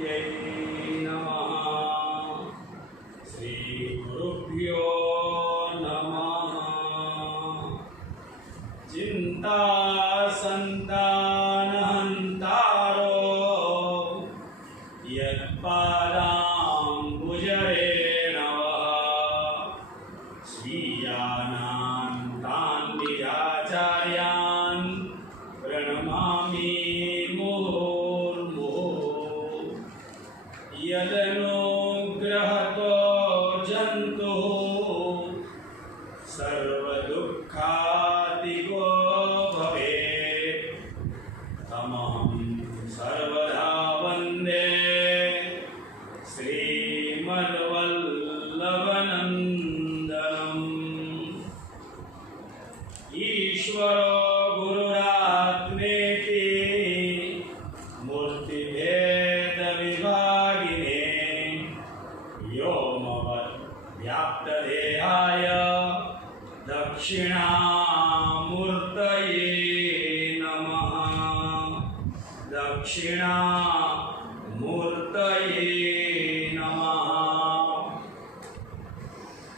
सरस्वत्यै नमः। श्री गुरुभ्यो नमः। चिंता संतानहंतारो यत्पादाम्बुजरेणवः स्वीयानां तान् निजाचार्यान् प्रणमामि मुहुर्मुहुः। यदनुग्रहतो जन्तुः सर्वदुःखातिगो भवेत् तमहं सर्वदा वन्दे श्रीमद्वल्लभनन्दनम्। ईश्वरो गुरुरात्मेति मूर्तिभेदविभागिने व्योमवद्व्याप्तदेहाय दक्षिणामूर्तये नमः। दक्षिणामूर्तये नमः।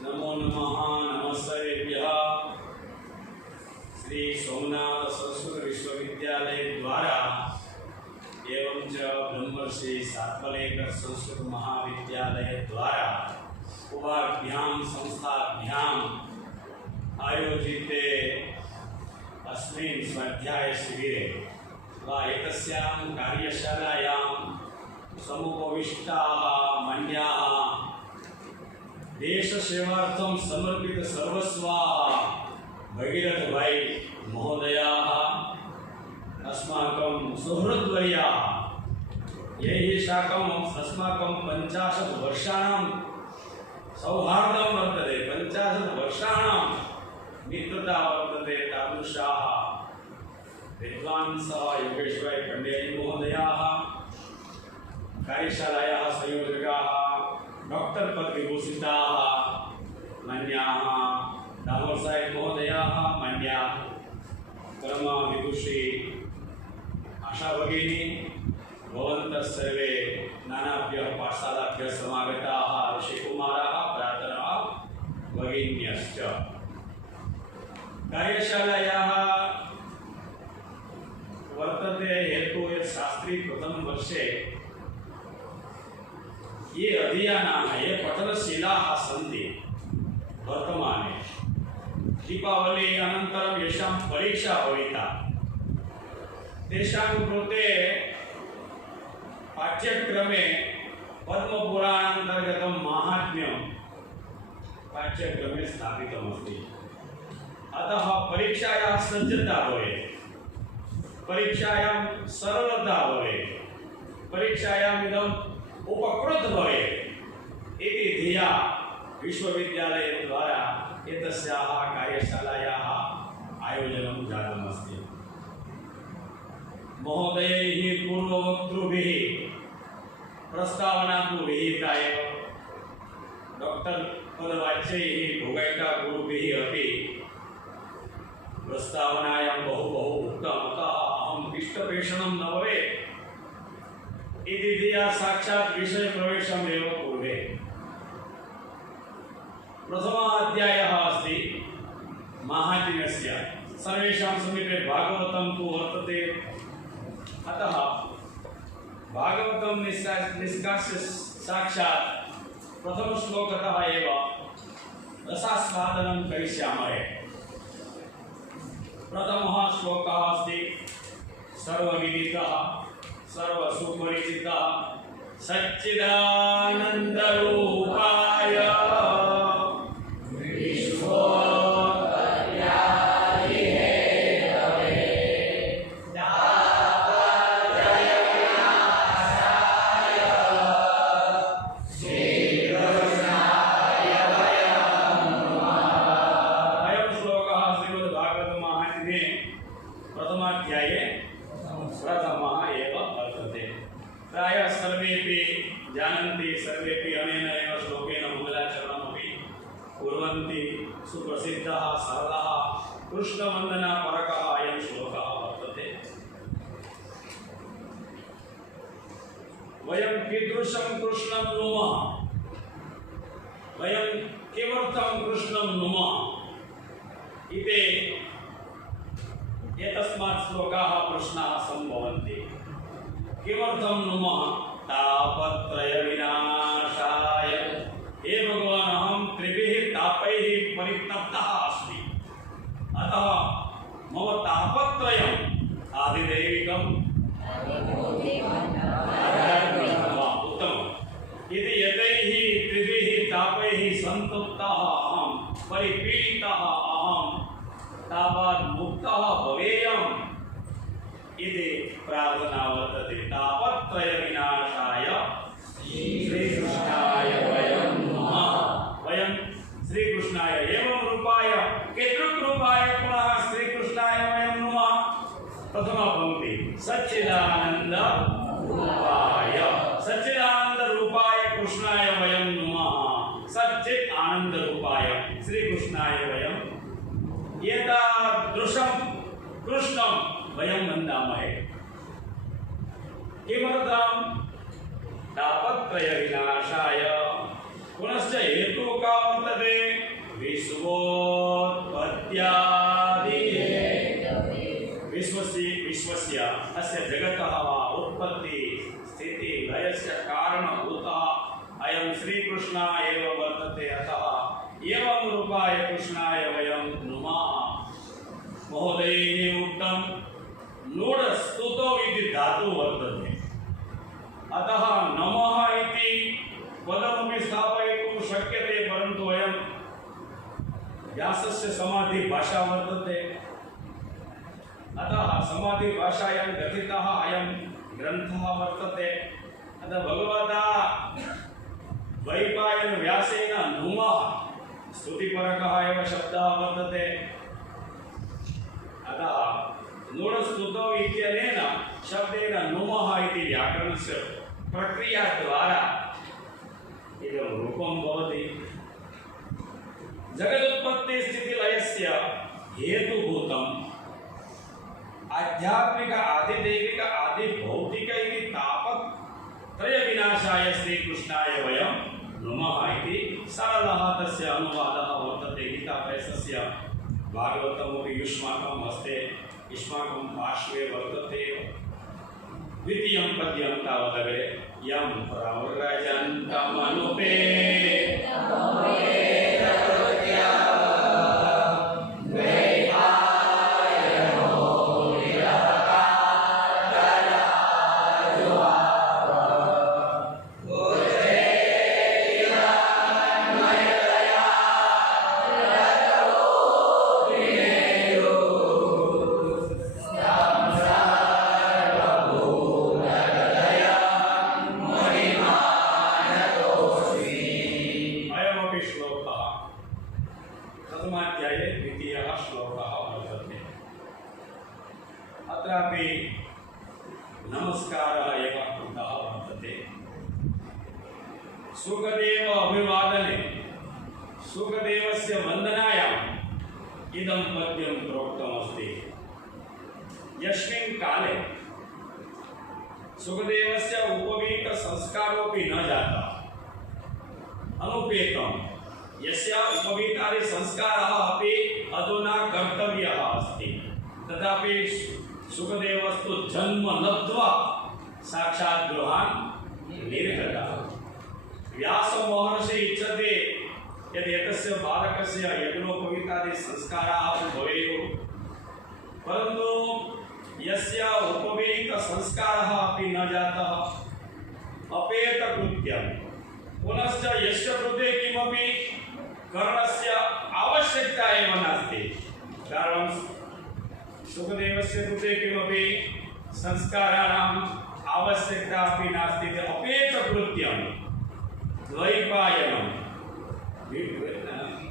नमो नमः। नमस्तेभ्यः। श्री सोमनाथ संस्कृत विश्वविद्यालय द्वारा एवं च ब्रह्मर्षि सात्वलेकर संस्कृत महाविद्यालय द्वारा उभाभ्यां संस्थाभ्याम् आयोजिते अस्मिन् स्वाध्याय शिबिरे वा एतस्यां कार्यशालायां समुपविष्टाः मन्याः देशसेवार्थं समर्पित सर्वस्वाः भगीरथ भाई महोदयाः अस्माकं सुहृद्वर्याः यैः साकम् अस्माकं 50 वर्षाणां सौहार्दं वर्तते, 50 वर्षाणां मित्रता वर्तते। तादृशाः विद्वांसः योगेश्वर खंडेरी महोदयाः, कार्यशालायाः संयोजकाः डॉक्टर पदविभूषिताः मन्याः दामोदर साहेब महोदयाः, मन्याः परमा विदुषी आशा भगिनी भवन्तः सर्वे नानाभ्यः पाठशालाभ्यः समागताः ऋषिकुमाराः प्रातः भगिन्यश्च। कार्यशालायाः वर्तते हेतु यत् शास्त्री प्रथम वर्षे ये अधीयानाः ये पठनशीलाः सन्ति वर्तमाने दीपावली अनन्तरं येषां परीक्षा भविता तेषां कृते पाठ्यक्रमे पद्मपुराणान्तर्गतं माहात्म्यं पाठ्यक्रमे स्थापितमस्ति। अतः परीक्षायाः सज्जता भवेत्, परीक्षायां सरलता भवेत्, परीक्षायाम् इदम् उपकृत भवेत् इति धिया विश्वविद्यालयद्वारा एतस्याः कार्यशालायाः आयोजनं जातमस्ति। महोदयैः पूर्ववक्तृभिः प्रस्तावना तु विहिता एव, डॉक्टर पदवाच्यैः भोगैका गुरुभिः अपि प्रस्तावनायां बहु उक्तम्। अतः अहं पृष्ठपेषणं न भवेत् इति धिया साक्षात् विषयप्रवेशमेव कुर्वे। प्रथमाध्यायः अस्ति माहात्म्यस्य। सर्वेषां समीपे भागवतं तु वर्तते, अतः भागवतं निष्कास्य साक्षात् प्रथमश्लोकतः एव रसास्वादनं करिष्यामहे। प्रथमः श्लोकः अस्ति सर्वविदितः सर्वसुपरिचितः सच्चिदानन्दरूपाय प्रायः सर्वेपि जानन्ति, सर्वेपि अनेन एव श्लोकेन मङ्गलाचरणमपि कुर्वन्ति। सुप्रसिद्धः सरलः कृष्णवन्दनापरकः अयं श्लोकः वर्तते। वयं कीदृशं कृष्णं नुमः वयं किमर्थं कृष्णं नुमः इति एतस्मात् श्लोकाः प्रश्नाः सम्भवन्ति। किमर्थं नुमः तापत्रय विनाशाय। हे भगवान् अहं त्रिभिः तापैः परितप्तः अस्मि, अतः मम तापत्रयम् आदिदैविकम् उत्तमम् इति यतैः त्रिभिः तापैः सन्तप्तः अहं परिपीडितः अहं तापात् मुक्तः भवेयम् इति प्रार्थना वर्तते। तापत्रय विनाशाय श्रीकृष्णाय वयं नमः। वयं श्रीकृष्णाय एवं रूपाय केतृक् रूपाय पुनः श्रीकृष्णाय वयं नमः। प्रथमा पंक्ति सच्चिदानंद रूपाय। सच्चिदानंद रूपाय कृष्णाय वयं नमः। सच्चित् आनंद रूपाय श्रीकृष्णाय वयं एतादृशं कृष्णं वयं वन्दामहे। किमर्थं तापत्रय विनाशाय। पुनश्च हेतुः का वर्तते विश्वोत्पत्त्यादि विश्वस्य अस्य जगतः वा उत्पत्ति स्थिति लयस्य कारणभूतः अयं श्रीकृष्ण एव वर्तते। अतः एवं रूपाय कृष्णाय वयं नुमः। महोदयैः उक्तं नूढस्तुतौ इति धातु वर्तते, अतः नमः इति पदमपि स्थापयितुं शक्यते, परन्तु अयं व्यासस्य समाधिभाषा वर्तते, अतः समाधिभाषायां ग्रथितः अयं ग्रन्थः वर्तते। अतः भगवता द्वैपायन व्यासेन नुमः स्तुतिपरकः एव शब्दः वर्तते। अतः नूढस्तुतौ इत्यनेन शब्देन नुमः इति व्याकरणस्य प्रक्रिया द्वारा इदं रूपं भवति। जगदुत्पत्ति स्थितिलयस्य हेतुभूतम् आध्यात्मिक आदिदैविक आदिभौतिक इति तापत्रय विनाशाय श्रीकृष्णाय वयं नुमः इति सरलः तस्य अनुवादः वर्तते। गीताप्रेसस्य भागवतमपि युष्माकं हस्ते युष्माकं पार्श्वे वर्तते। द्वितीयं पद्यं तावदग्रे यं प्रव्रजन्तमनुपे अत्रापि नमस्कारः एव कृतः वर्तते। सुखदेव अभिवादने सुखदेवस्य वन्दनायाम् इदं पद्यं प्रोक्तमस्ति। यस्मिन् काले सुखदेवस्य उपवीत संस्कारोऽपि न जातः, अनुपेतं यस्य उपवीतादि संस्कारः अपि अधुना कर्तव्यः अस्ति, तथापि सुखदेवस्तु जन्म लब्ध्वा साक्षात् गृहान् निर्गतः। व्यास महर्षि इच्छति यदि एतस्य बालकस्य यज्ञोपवीतादि संस्काराः भवेयुः, परन्तु यस्य उपवीत संस्कारः अपि न जातः, अपेतकृत्यं पुनश्च यस्य कृते किमपि करणस्य आवश्यकता एव नास्ति, कारणं सुखदेवस्य कृते किमपि संस्काराणाम् आवश्यकता अपि नास्ति। अपेतकृत्यं द्वैपायनं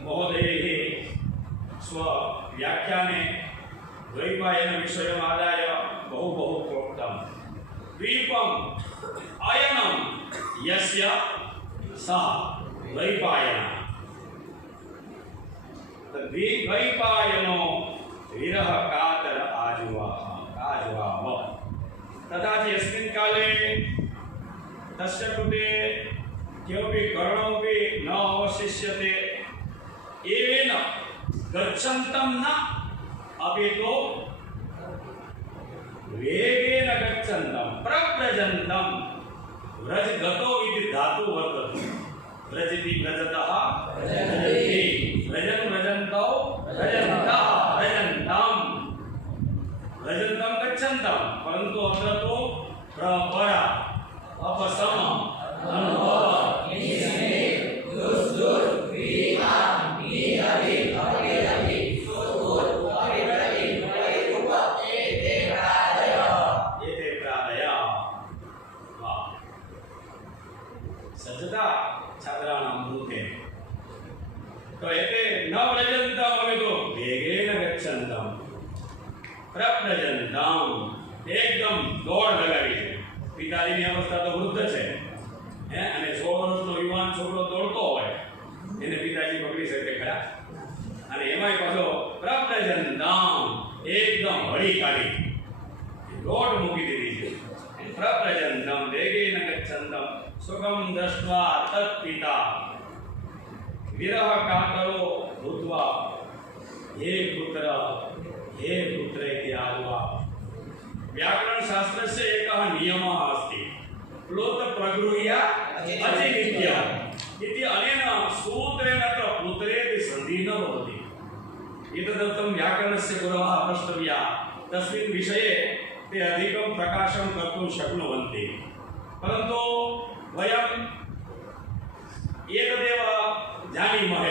महोदयैः स्वव्याख्याने द्वैपायन विषयमादाय बहु प्रोक्तं। द्वीपम् अयनं यस्य सः द्वैपायनः। द्वैपायनो विरह कातर आजुवाव। तथा च यस्मिन् काले तस्य कृते किमपि कर्णमपि न अवशिष्यते एवेन गच्छन्तं न अपि तो वेगेन गच्छन्तं प्रव्रजन्तं व्रज गतो इति धातु वर्तते व्रजति व्रजतः व्रजति व्रजन् व्रजन्तौ व्रजन्तः व्रजन्तं व्रजन्तं गच्छन्तं परन्तु अत्र तो प्रपर अपसम अनुभव सज्जता छात्राणां भूते तो एते न व्रजन्तं अभी तो वेगेन गच्छन्तं प्रव्रजन्तं एकदम दौड़ लगावी છે પિતાજીની અવસ્થા તો વૃદ્ધ છે હે અને 16 વર્ષનો યુવાન છોકરો દોડતો હોય એને પિતાજી પકડી શકે ખરા અને એમાંય પાછો પ્રવ્રજન્తం એકદમ હળી કાઢી દોડ મૂકી દીધી છે प्रव्रजन्तं वेगेन गच्छन्तं सुखं दृष्ट्वा तत्पिता विरह कातरो भूत्वा हे पुत्र इति आह्वा व्याकरण शास्त्रस्य एकः नियमः अस्ति प्लोत प्रगृह्य अचिनित्य इति अनेन सूत्रेण अत्र पुत्रेति सन्धिः न भवति एतदर्थं व्याकरणस्य गुरवः प्रष्टव्याः तस्मिन् विषये ते अधिकं प्रकाशं कर्तुं शक्नुवन्ति परन्तु वयम् एतदेव जानीमः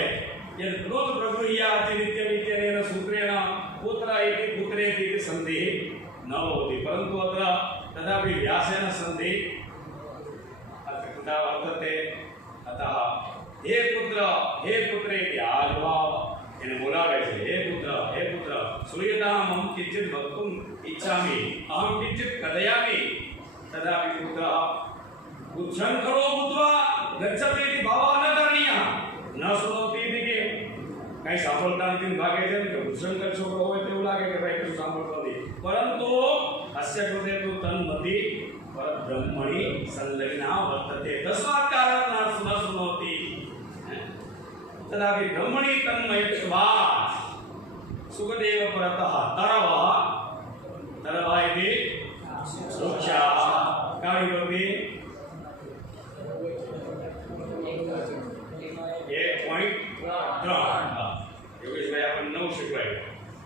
यत् प्लोत प्रगृह्य अचिनित्यम् इत्यनेन सूत्रेण पुत्र इति पुत्रेति इति सन्धिः न भवति परन्तु अत्र तथापि व्यासेन सन्धिः वर्तते अतः हे पुत्र इति आह्वा એને બોલાવે છે હે પુત્ર સૂર્યતામ અહં કિંચિત વક્તુમ ઇચ્છામિ અહં કિંચિત કથયામિ તદાપि પુત્રः ઉચ્છૃંખલો ભૂત્વા ગચ્છતિ ઇતિ ભાવः ન કरणीयः ન શૃણોતિ ઇતિ કે કઈ સાંભળતા નથી ભાગે છે કે ઉચ્છૃંખલ છોકરો હોય તેવું લાગે કે ભાઈ કશું સાંભળતો નથી પરંતુ અસ્ય કૃતે તુ તન્મતિ પરબ્રહ્મણિ સંલગ્ના વર્તતે તસ્માत् कारणात् ન શૃણોતિ तदापि ब्रह्मणि तन्मयत्वात् सुखदेव परतः तरवः इति वृक्षाः कानि भवति 1.3 योगेश भाई आपण 9 शिकवाय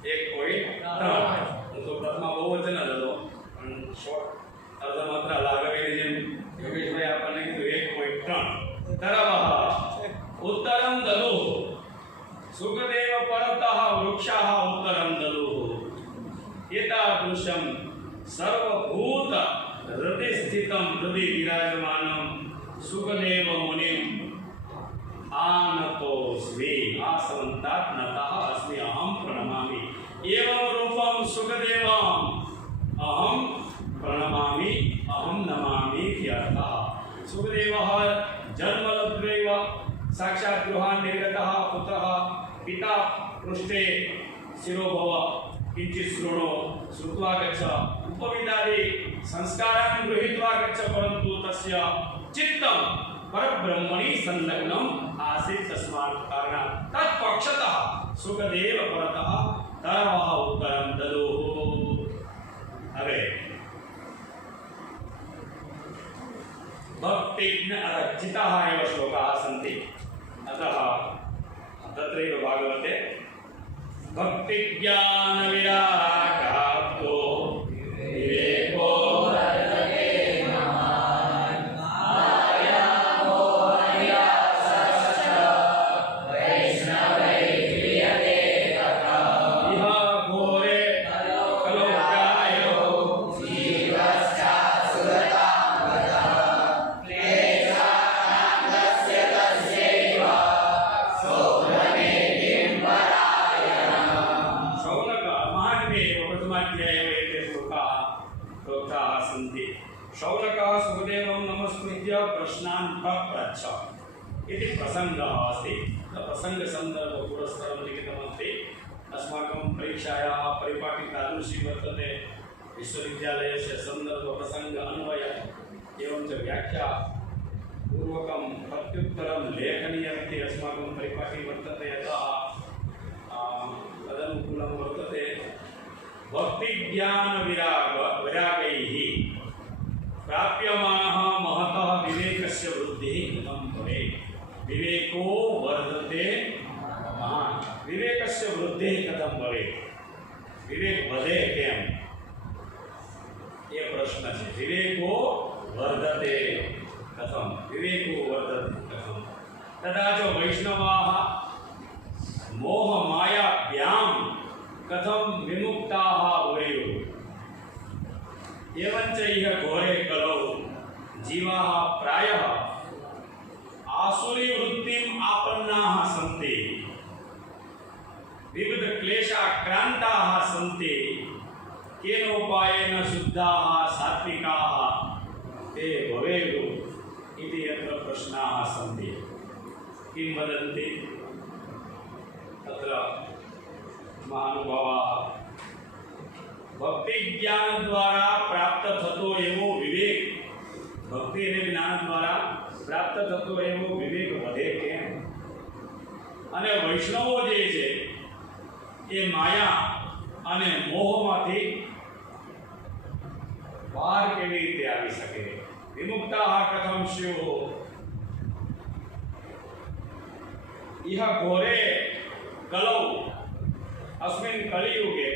1.3 तो प्रथम बहुवचन હતો પણ શોર્ટ અર્ધમાત્રા લાગાવીને જેમ યોગેશ ભાઈ આપણને કીધું 1.3 तरवः उत्तरं ददुः सुखदेव परतः वृक्षाः उत्तरं ददुः एतादृशं सर्वभूत हृदिस्थितं हृदि विराजमानं सुखदेव मुनिम् आनतोऽस्मि आसवन्तात् नतः अस्मि अहं प्रणमामि एवं रूपं सुखदेवम् अहं प्रणमामि अहं नमामि इत्यर्थः सुखदेवः जन्मलब्ध्वैव साक्षात् गृहान् निर्गतः पुत्रः पिता पृष्ठे शिरोभव किञ्चित् शृणु श्रुत्वा गच्छ उपविदादि संस्कारान् गृहीत्वा गच्छ परन्तु तस्य चित्तं परब्रह्मणि संलग्नम् आसीत् तस्मात् कारणात् तत्पक्षतः सुखदेव परतः तरवः उत्तरं ददुः હવે भक्तिज्ञरचिताः एव श्लोकाः सन्ति अतः तत्रैव भागवते भक्तिज्ञानविरागाब्धो विवेको वर्तते महान् आयामो अन्यासश्च वैष्णवै क्रियते तथा इह घोरे कलौकायो जीवश्चासुरतां गतः क्लेशानान्दस्य तस्यैव सौरमेतिं परायणः शौनक महात्म्ये प्रथमाध्याये एते श्लोकाः प्रोक्ताः सन्ति शौनकः सुखदेवं नमस्कृत्य प्रश्नान् पप्रच्छ इति प्रसङ्गः अस्ति प्रसङ्गसन्दर्भपुरस्सरं लिखितमस्ति अस्माकं परीक्षायाः परिपाटी तादृशी वर्तते विश्वविद्यालयस्य सन्दर्भप्रसङ्ग अन्वय एवं च व्याख्या पूर्वकं प्रत्युत्तरं लेखनीयमिति अस्माकं परिपाटी वर्तते। यतः तदनुकूलं वर्तते। भक्तिज्ञानविरागैः प्राप्यमानः महतः विवेकस्य वृद्धिः कथं भवेत्? विवेको वर्धते महान्। विवेकस्य वृद्धिः कथं भवेत्? विवेक વધે કેમ? ये प्रश्न है। विवेको वर्धते कथम? विवेको वर्धते कथम? तथा च वैष्णवाः मोह मायाभ्यां कथम विमुक्ताः भवेयुः? एवं च इह घोरे कलौ जीवाः प्रायः आसुरी वृत्तिम् आपन्नाः सन्ति, विविध क्लेशाक्रांताः सन्ति। केनोपायेन शुद्धाः सात्विकाः ते भवेयुः इति यत्र प्रश्नाः सन्ति। किं वदन्ति तत्र महानुभावाः? भक्ति द्वारा प्राप्त थतो एवो विवेक, भक्ति અને જ્ઞાન દ્વારા પ્રાપ્ત થતો એવો વિવેક વધે કેમ? અને વૈષ્ણવો જે છે એ માયા અને મોહમાંથી બહાર કેવી રીતે આવી શકે? વિમુક્તાઃ કથમ સ્યુઃ? ઇહ ઘોરે કલૌ अस्मिन् कलियुगे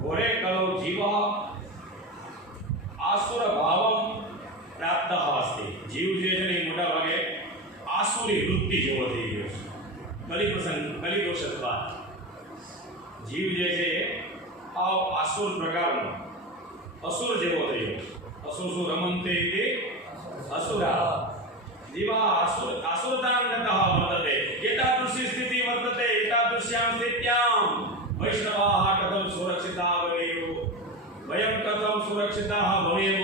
घोरे कलौ जीवः आसुर भावं प्राप्तः अस्ति। जीव जे છે એ મોટા ભાગે આસુરી વૃત્તિ જેવો થઈ ગયો છે। કલિ પ્રસંગ કલિ દોષત્વાદ જીવ જે છે આ આસુર પ્રકારનો અસુર જેવો થઈ ગયો। અસુરસુ રમન્તે ઇતિ અસુરા जीवा आसुरतांगतः वर्तते। एतादृशी स्थितिः वर्तते। एतादृश्यां स्थित्यां वैष्णवाः कथं सुरक्षिताः भवेयुः? वयं कथं सुरक्षिताः भवेम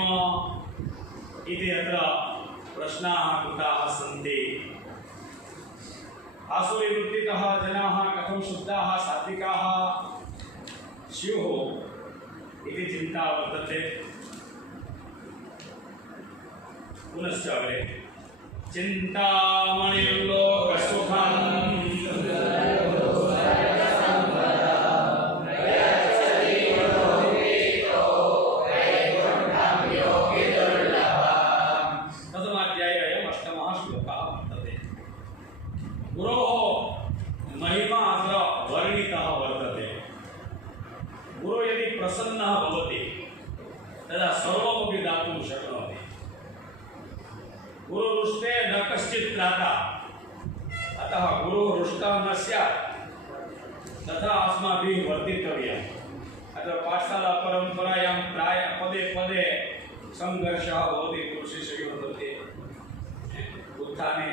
इति अत्र प्रश्नाः कृताः सन्ति। आसुरीवृत्तितः जनाः कथं शुद्धाः सात्विकाः स्युः इति चिन्ता वर्तते। पुनश्च अग्रे चिंतामणिर्लोकसुखं प्रथमाध्याये अयम् अष्टमः श्लोकः वर्तते। गुरोः महिमा अत्र वर्णितः वर्तते। गुरो यदि प्रसन्नः भवति तदा सर्वमपि दातुं शक्नोति। गुरु रुष्टे न कश्चित् त्राता, अतः गुरु रुष्टः न स्यात् तथा अस्माभिः वर्तितव्यम्। अत्र पाठशाला परंपरायां प्राय पदे पदे संघर्षः भवति गुरुशिष्ययोः मध्ये। उत्थाने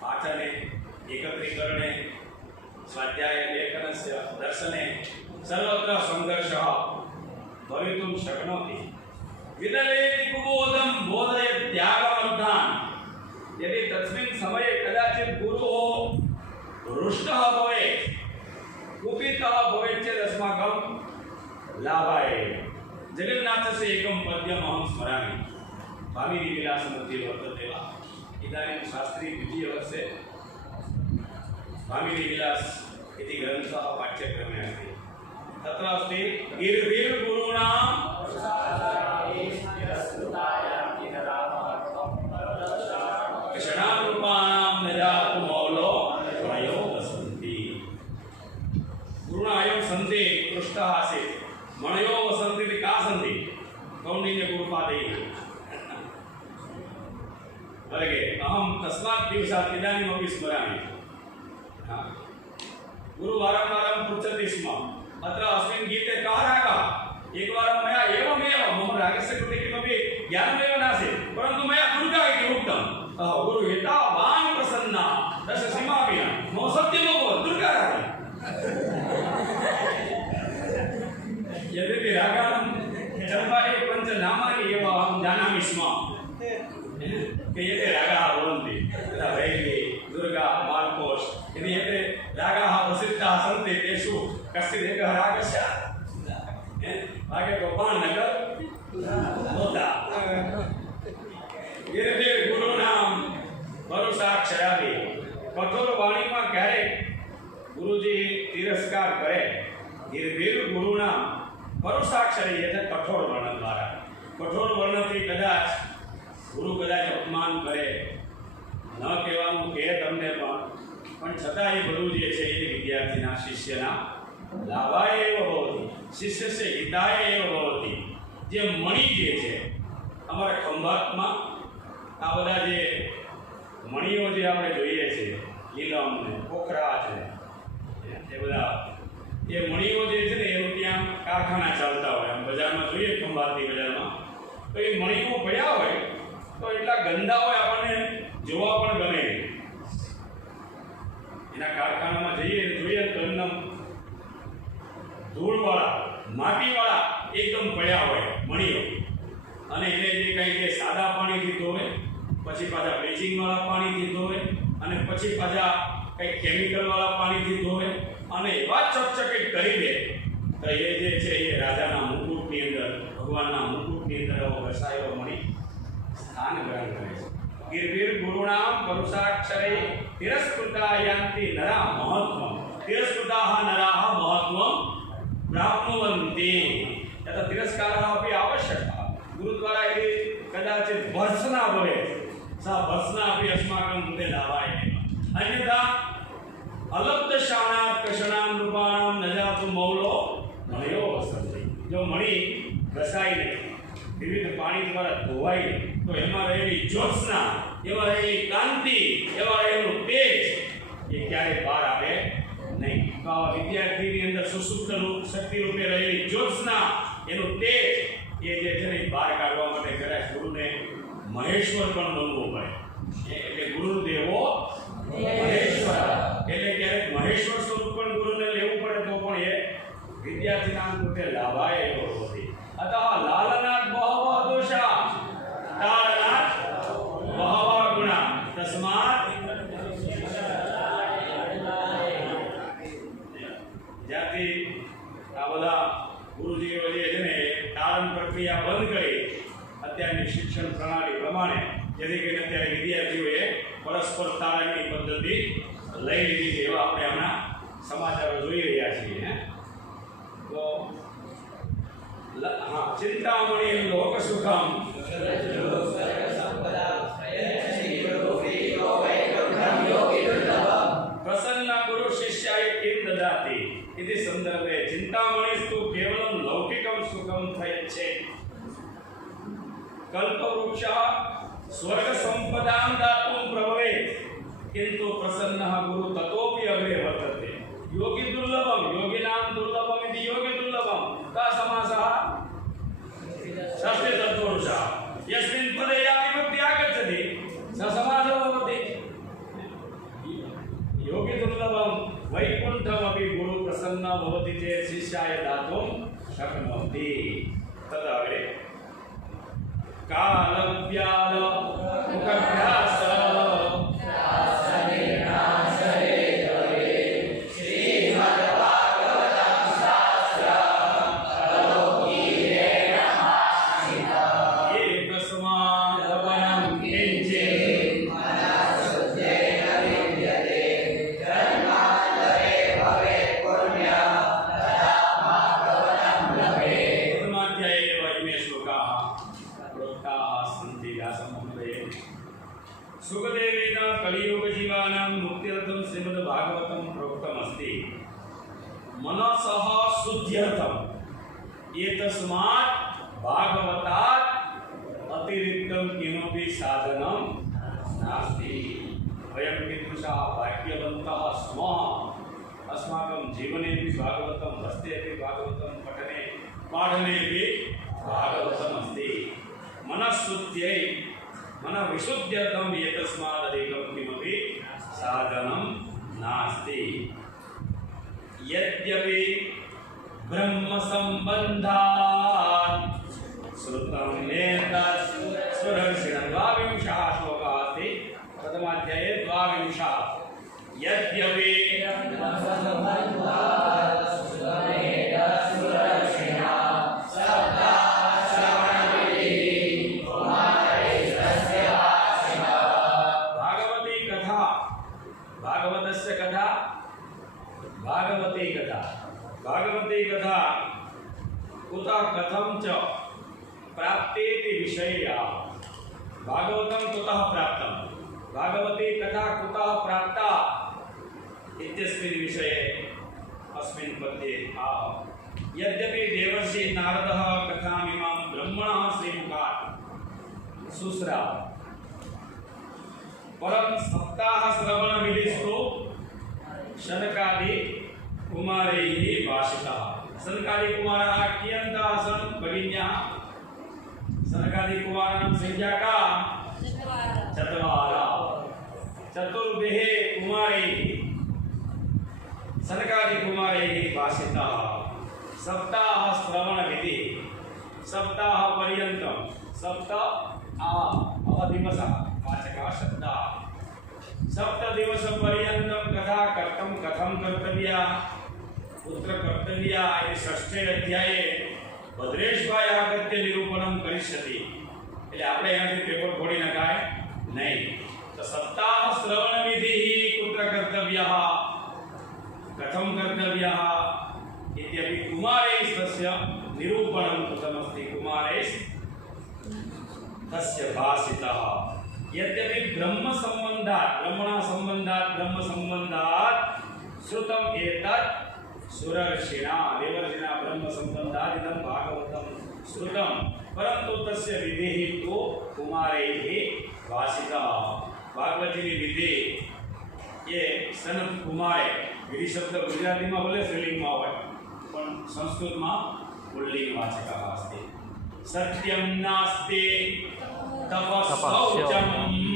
पाठने एकत्रीकरणे स्वाध्याय लेखनस्य दर्शने सर्वत्र संघर्षः भवितुं शक्नोति। विदलेति कुबोधं बोधयेत् त्यागमर्थान्। यदि तस्मिन् समये कदाचित् गुरुः रुष्टः भवेत्, कुपितः भवेत् चेत् अस्माकं लाभाय। जगन्नाथस्य एकं पद्यम् अहं स्मरामि। भामिनीविलासमध्ये वर्तते वा? इदानीं शास्त्री द्वितीयवर्षे भामिनीविलास इति ग्रन्थः पाठ्यक्रमे अस्ति। तत्र अस्ति गिरिर्गुरूणां क्षणारूपाणां निजातु मौलो गुणयो वसन्ति। गुरुणायं सन्ति पृष्ठः आसीत्, मणयो वसन्ति इति का सन्ति? कौण्डिन्यगुरुपादैः। वर्गे अहं तस्मात् दिवसात् इदानीमपि स्मरामि। गुरु वारं पृच्छति स्म, अत्र अस्मिन् गीते कः रागः? एकवारं मया एवमेव मम रागस्य कृते किमपि ज्ञानमेव नासीत्, परन्तु मया दुर्गा इति उक्तं। गुरु एतावान् प्रसन्नः दशसीमापि न, मम सत्यमभवत् दुर्गा रागः। यद्यपि रागाणां चत्वारि पञ्चनामानि एव अहं जानामि स्म, एते रागाः भवन्ति। तथा भैरवी, दुर्गा, मार्कोश यदि एते रागाः प्रसिद्धाः सन्ति, तेषु कश्चिदेकः रागः स्यात्। आगे गोपाल नगर होता ધીરે ગુરુ નામ ભરોસાક્ષરાવી. કઠોર વાણીમાં ક્યારેક ગુરુજી તિરસ્કાર કરે. ધીરે ગુરુ નામ ભરોસાક્ષરી એટલે કઠોર વર્ણ દ્વારા. કઠોર વર્ણથી કદાચ ગુરુ અપમાન કરે, ન કહેવાનું કહે તમને પણ છતાં એ બધું જે છે એ વિદ્યાર્થીના શિષ્યના લાભાય એવ ભવતી, શિષ્યસ્ય હિતાય એવ ભવતી. જે મણી જે છે અમારા ખંભાતમાં આ બધા જે મણીઓ જે આપણે જોઈએ છીએ, લીલમ ને પોખરાજ ને એ બધા એ મણીઓ જે છે ને એનું ત્યાં કારખાના ચાલતા હોય. આમ બજારમાં જોઈએ ખંભાતની બજારમાં તો એ મણીઓ પડ્યા હોય તો એટલા ગંદા હોય આપણને જોવા પણ ગમે નહીં. એના કારખાનામાં જઈએ જોઈએ તો એકદમ ધૂળવાળા માટીવાળા એકદમ પડ્યા હોય મણીઓ. અને એને જે કંઈ કે સાદા પાણીથી ધોવે, પછી પાછા બ્લીચિંગવાળા પાણીથી ધોવે, અને પછી પાછા કંઈક કેમિકલવાળા પાણીથી ધોવે, અને એવા ચકચકિત કરી દે તો એ જે છે એ રાજાના મુકુટની અંદર, ભગવાનના મુકુટની અંદર એવો ઘસાયો મણી સ્થાન ગ્રહણ કરે છે. ગીરવીર ગુરુણામ પરુષાક્ષરે તિરસ્કૃતા યાન્તિ નરા મહત્વમ, તિરસ્કૃતાઃ નરાઃ મહત્વમ પ્રાપ્નુવન્તિ. તથા તિરસ્કારः अपि आवश्यकः. ગુરુ દ્વારા એ કદાચિત ભર્સના ભવેત, સા ભર્સના अपि अस्माकं कृते लाभाय. अन्यथा અલબ્ધશાણાત કષણામ નૃપાણામ ન જાતુ મૌલો મણયો વસંતિ. જો મણી ઘસાઈને વિવિધ પાણી દ્વારા ધોવાય તો એમાં રહેલી જ્યોત્સના, એમાં રહેલી કાંતિ, એમાં રહેલું તેજ એ ક્યારેય બહાર આવે નહીં. તો આવા વિદ્યાર્થીની અંદર સુસુપ્ત શક્તિ રૂપે રહેલી જ્યોત્સના, એનું તેજ એ જે છે ને બહાર કાઢવા માટે કદાચ ગુરુને મહેશ્વર પણ બનવું પડે. એટલે ગુરુદેવો મહેશ્વર, એટલે ક્યારેક મહેશ્વર સ્વરૂપ પણ ગુરુને લેવું પડે તો પણ એ વિદ્યાર્થીના અંતે લાભાય એવો નથી. અતઃ લાલનાથ બહવ દોષા તારનાથ બહવ ગુણા તસ્માત. જ્યાંથી આ બધા ગુરુજીઓ જે છે ને તારણ પ્રક્રિયા બંધ કરી અત્યારની શિક્ષણ પ્રણાલી પ્રમાણે, જેથી કરીને અત્યારે વિદ્યાર્થીઓએ પરસ્પર તારણની પદ્ધતિ લઈ લીધી છે. એવા આપણે હમણાં સમાચારો જોઈ રહ્યા છીએ. તો હા, ચિંતામણી લોક સુખમ પ્રસન્ન ગુરુ શિષ્યાય કિમ દદાતિ इति संदर्भे चिंतामणिस्तु केवलं लौकिकं सुखं प्रयच्छे. कल्पवृक्षः स्वर्गसम्पदां दातुं प्रभवेत् किन्तु प्रसन्नः गुरु ततोपि अग्रे वर्तते. योगी दुर्लभम, योगिनां दुर्लभम इति योगी दुर्लभम. का समासः? षष्ठे तत्पुरुषः यस्मिन् पदे या विभक्ति आगच्छति स समासो भवति. योगी दुर्लभम वैकुण्ठमपि गुरु प्रसन्न भवति चेत् शिष्याय दातुं शक्नोति. तदग्रे कालव्याल मुखभ्यास सुखदेवेन कलियुग जीवानां मुक्त्यर्थं श्रीमद् भागवतं प्रोक्तमस्ति. मनसः शुद्ध्यर्थं एतस्मात् भागवतात् अतिरिक्तं किमपि साधनं नास्ति. वयं कीदृशाः भाग्यवन्तः स्मः. अस्माकं जीवने अपि भागवतं, हस्ते अपि भागवतं, पठने पाठने अपि भागवतम् अस्ति. मनःशुद्ध्यै मनःविशुद्ध्यर्थं एतस्मादधिकं किमपि साधनं नास्ति. यद्यपि ब्रह्मसम्बन्धात् श्रुतं एतत् सुरर्षिणः. द्वाविंशः श्लोकः अस्ति प्रथमाध्याये 22. यद्यपि कुतः कथं च प्राप्तेति विषया भागवतं कुतः प्राप्तं भागवती कथा कुतः प्राप्ता इत्यस्मिन् विषये अस्मिन् पद्ये आह यद्यपि देवर्षि नारदः कथामिमां ब्रह्मणः श्रीमुखात् शुश्राव परं सप्ताह श्रवण विधिस्तु शनकादि कुमारैः भाषितः शनकादि कुमाराः कियन्तः सन् भगिन्यः शनकादि कुमाराणां संख्या का चत्वारः चतुर्भिः कुमारैः शनकादि कुमारैः भाषितः सप्ताह श्रवण विधि सप्ताह पर्यन्तं दिवसः वाचकः शब्दः सप्तदिवस पर्यन्तं कथा कर्तुं कथं कर्तव्या कुत्र कर्तव्या इति षष्ठे अध्याये ભદ્રેશભાઈ આગત્ય નિરૂપણમ કરિષ્યતિ એટલે આપણે અહીંયાથી પેપર ફોડી નખાય નહીં તો સપ્તાહ શ્રવણ વિધિ કુત્ર કર્તવ્યઃ કથમ કર્તવ્યઃ इत्यपि कुमारैः तस्य निरूपणं कृतमस्ति कुमारैः तस्य भाषितः यद्यपि ब्रह्म संबंधात् श्रुतम् एतत् सुरर्षिणा देवर्षिणा ब्रह्म संबंधात् इदं भागवतं श्रुतं परन्तु तस्य विधिः तु कुमारैः भाषितः भागवत जी विधि ये सनत कुमारे विधि शब्द गुजराती में बोले स्त्रीलिंग में होय पण संस्कृत में पुल्लिंग वाचकः अस्ति सत्यं नास्ति तपस्सौचम्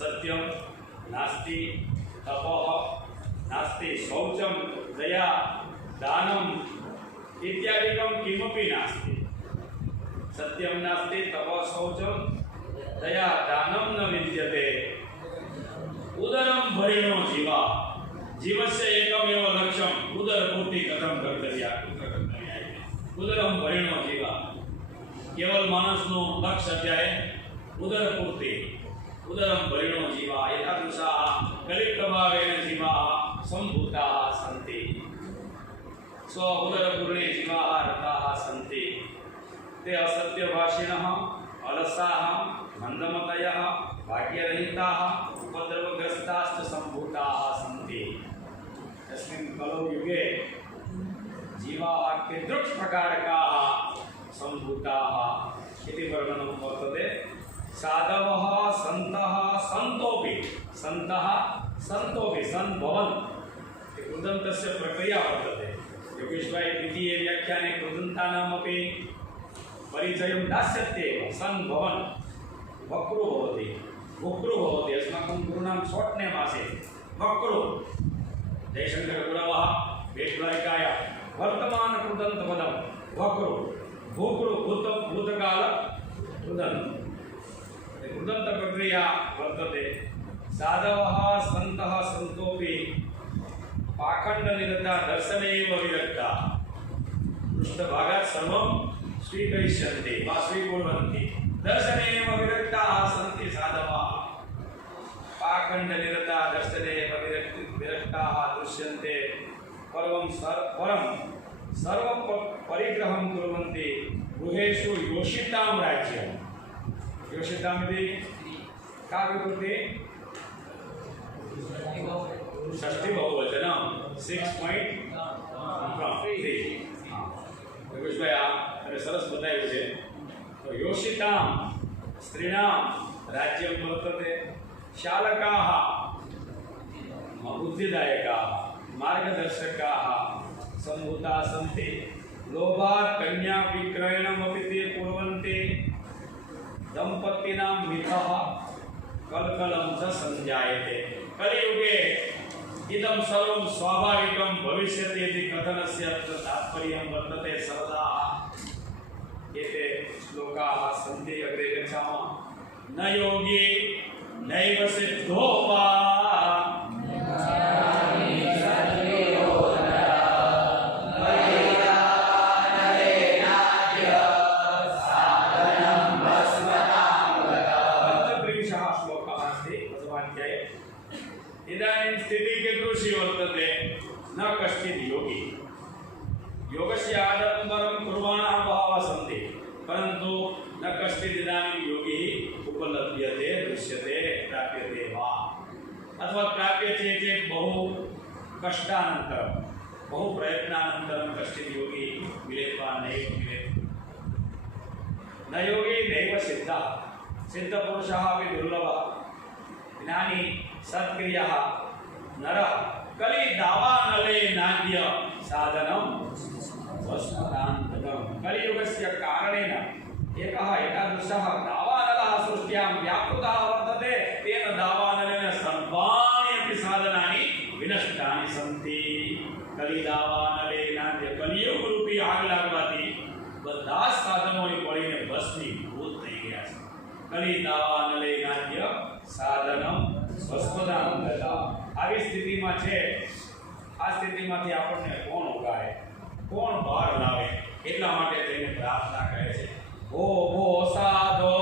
सत्यं नास्ति तपः नास्ति शौचं दया दानम् इत्यादिकं किमपि नास्ति सत्यं नास्ति तपः शौचं दया दानं न विद्यते उदरं भरिणो जीवा जीवस्य एकमेव लक्ष्यम् उदरपूर्ति कथं कर्तव्या उदरं भरिणो जीवा केवल मानसનું લક્ષ્ય અત્યારે ઉદરપૂર્તિ उदरं भरिणो जीवा यथादृशाः कलिप्रभावेन जीवाः सम्भूताः सन्ति स्व उदरपूर्णे जीवाः रताः सन्ति ते असत्यभाषिणः अलसाः मन्दमतयः भाग्यरहिताः उपद्रवग्रस्ताश्च सम्भूताः सन्ति तस्मिन् कलौ युगे जीवाः कीदृक्प्रकारकाः सम्भूताः इति वर्णनं वर्तते साधवः सन्तः सन्तोऽपि सन् भवन् कृदन्तस्य प्रक्रिया वर्तते योगेशभाई द्वितीये व्याख्याने कृदन्तानामपि परिचयं दास्यत्येव सन् भवन् वक्रु भवति अस्माकं गुरूणां शार्ट् नेम् आसीत् वक्रु जयशङ्करगुरवः वेश्वारिकायां वर्तमानकृदन्तपदं वक्रु भूकृ भूतकाल कृदन्त कृदंत प्रक्रिया वर्तते साधवः सन्तः सन्तोऽपि पाखण्डनिरता दर्शनेव विरक्ता पृष्ठभागात् सर्वं स्वीकरिष्यन्ति वा स्वीकुर्वन्ति दर्शनेव विरक्ताः सन्ति साधवः पाखण्डनिरता दर्शनेव विरक्ताः दृश्यन्ते परं सर्वपरिग्रहं कुर्वन्ति गृहेषु योषितां राज्यम् योषितामिति का विभक्ति षष्ठी बहुवचनं 6.3 योगेशभाई आपने सरस बताव्યું છે તો योषितां स्त्रीणां राज्यं वर्तते शालकाः बुद्धिदायकाः मार्गदर्शकाः सम्भूताः सन्ति लोभात् कन्या विक्रयणमपि ते कुर्वन्ति दंपतीनां मिथः कलकलं च संजायते। कलियुगे इदं सर्वं स्वाभाविकं भविष्यति इति कथनस्य तात्पर्यं वर्तते। सर्वदा एते श्लोकाः सन्ति। अग्रे गच्छामः। न योगी नैव सिद्धो वा इदानीं स्थितिः कीदृशी वर्तते। न कश्चित् योगी योगस्य आडम्बरं कुर्वाणः बहवः सन्ति, परन्तु न कश्चित् इदानीं योगी उपलभ्यते, दृश्यते, प्राप्यते वा अथवा प्राप्यते चेत् बहु कष्टानन्तरं बहु प्रयत्नानन्तरं कश्चित् योगी मिलेत् वा नैव मिलेत्। न योगी नैव सिद्धः, सिद्धपुरुषः अपि दुर्लभः। ज्ञानी सत्क्रियः नरः कलि दावानले नाद्य साधनं वस्मदान्तकम्। कलियुगस्य कारणेन एकः एतादृशः दावानलः सृष्ट्यां व्यापृतः वर्तते। तेन दावानलेन सर्वाणि अपि साधनानि विनष्टानि सन्ति। कलिदावानले नाद्य कलियुगरूपी आग लागવાથી બધા સાધનોએ પડીને ભસ્મીભૂત થઈ ગયા છે। કલિદાવાનલે નાદ્ય સાધનમ વસ્મદાનંદતા। આવી સ્થિતિમાં છે, આ સ્થિતિમાંથી આપણને કોણ ઉગારે, કોણ બહાર લાવે, એટલા માટે તેને પ્રાર્થના કરે છે। ઓ ભો સાધો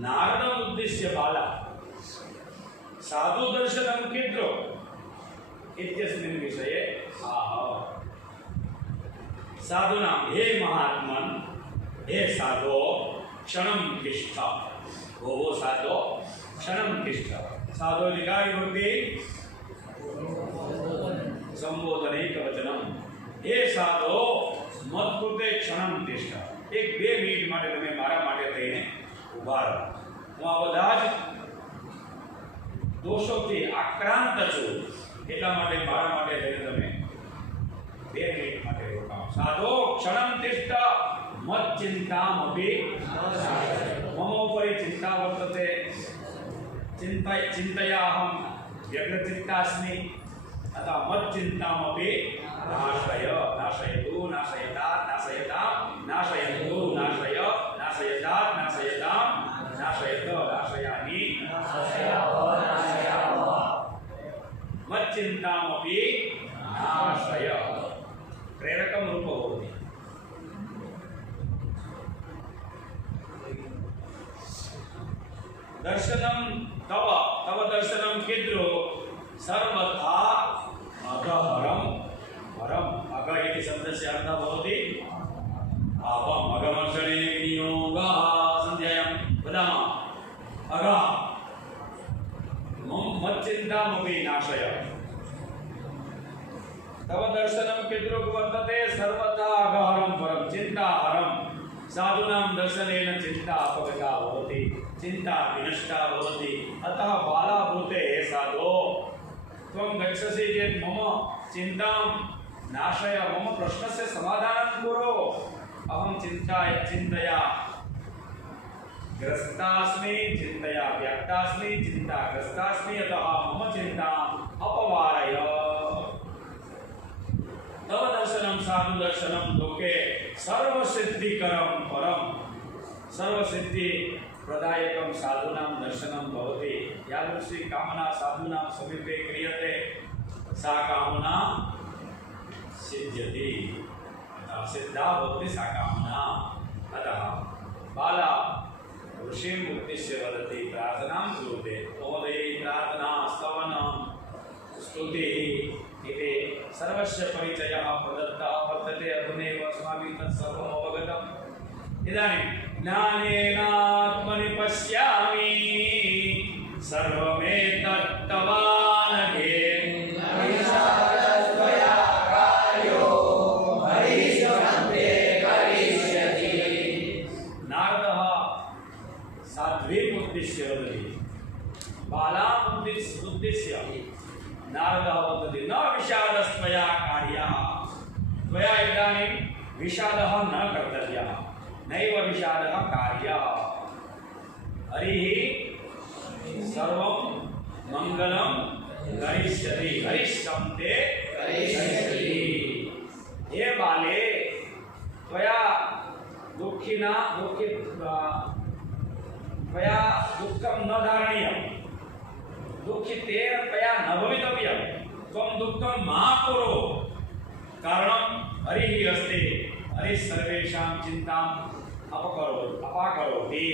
नारदमुद्दिश्य बाला साधु दर्शनं कीदृ इत्यस्मिन् विषये आह। साधुनां हे महात्मन् हे साधो क्षणं तिष्ठ। वो साधो क्षणं तिष्ठ। साधो निकाय भक्ति संबोधनैकवचनं। हे साधो मत कृते क्षणं तिष्ठ। एक 2 मिनिट માટે તમે મારા માટે થઈને ઉભા રહો। હું આ બધા જ દોષોથી આક્રાંત છું, એટલા માટે મારા માટે થઈને તમે 2 મિનિટ માટે રોકાઓ। સાધો ક્ષણં તિષ્ઠ મત ચિંતામપि મમ ઉપरि चिंता वर्तते। चिन्तयाहं व्यग्रचित्तास्मि अतः मत चिंतामपि नाशय नाशयतु नाशयतात् नाशयतां नाशयन्तु नाशय नाशयतात् नाशयतां नाशयत नाशयामि मच्चिन्तामपि नाशय। प्रेरकं रूपं भवति। दर्शनं तव तव दर्शनं कीदृ सर्वथा अगहरं हरम्। अग इति शब्दस्य अर्थः भवति आपम्। अगमर्षणे विनियोगः। संध्यायां वदामः अग मच्चिन्तामपि नाशय। तव दर्शनं कीदृक् वर्तते सर्वथा अगहरं परं चिन्ताहरं। साधूनां दर्शनेन चिन्ता अपगता भवति, चिन्ता विनष्टा भवति। अतः बालाभूते साधो त्वं गच्छसि चेत् मम चिन्तां नाशय, मम प्रश्नस्य समाधानं कुरु। अहं चिन्तया ग्रस्तास्मि, चिन्तया व्यक्तास्मि, चिन्ताग्रस्तास्मि। अतः मम चिन्ताम् अपवारय। तव दर्शनं साधु दर्शनं लोके सर्वसिद्धिकरं परं। सर्वसिद्धि प्रदायकं साधूनां दर्शनं भवति। यादृशी कामना साधूनां समीपे क्रियते सा कामना सिद्ध्यति। अतः सिद्धा भवति सा कामना। अतः बाला ऋषिम् उद्दिश्य वदति प्रार्थनां कुरुते। महोदय प्रार्थना स्तवनं स्तुतिः इति सर्वस्य परिचयः प्रदत्तः वर्तते अधुनैव अस्माभिः तत्सर्वम् अवगतम् इदानीं ज्ञानेनात्मनि पश्यामि सर्वमेतत्तवानघे नारदः साध्वीमुद्दिश्य वदति बालामुद्दिश्य नारदः वदति न विषादस्त्वया कार्यः त्वया इदानीं विषादः न कर्तव्यः नैव विषादः कार्यः हरिः सर्वं मङ्गलं करिष्यति हरिष्ठं ते करिष्यति हे बाले त्वया दुःखिना त्वया दुःखं न धारणीयं दुःखितेन त्वया न भवितव्यं त्वं दुःखं मा कुरु कारणं हरिः अस्ति हरिः सर्वेषां चिन्ताम् अपाकरोति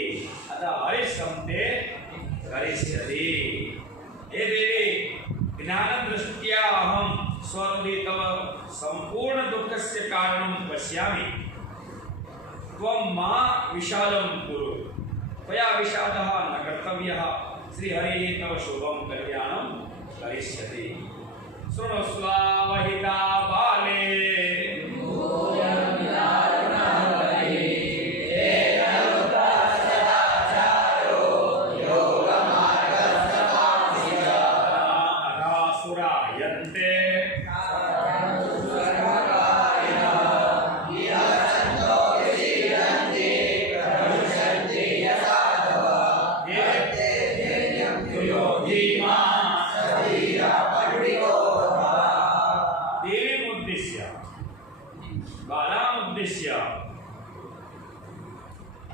अतः हरिष्ठं ते करिष्यति हे देवी ज्ञानदृष्ट्या अहं स्वरूपी तव सम्पूर्ण दुःखस्य कारणं पश्यामि त्वं मा विषादं कुरु त्वया विषादः न कर्तव्यः श्रीहरिः तव शुभं कल्याणं करिष्यति शृणुस्वावहिता बाले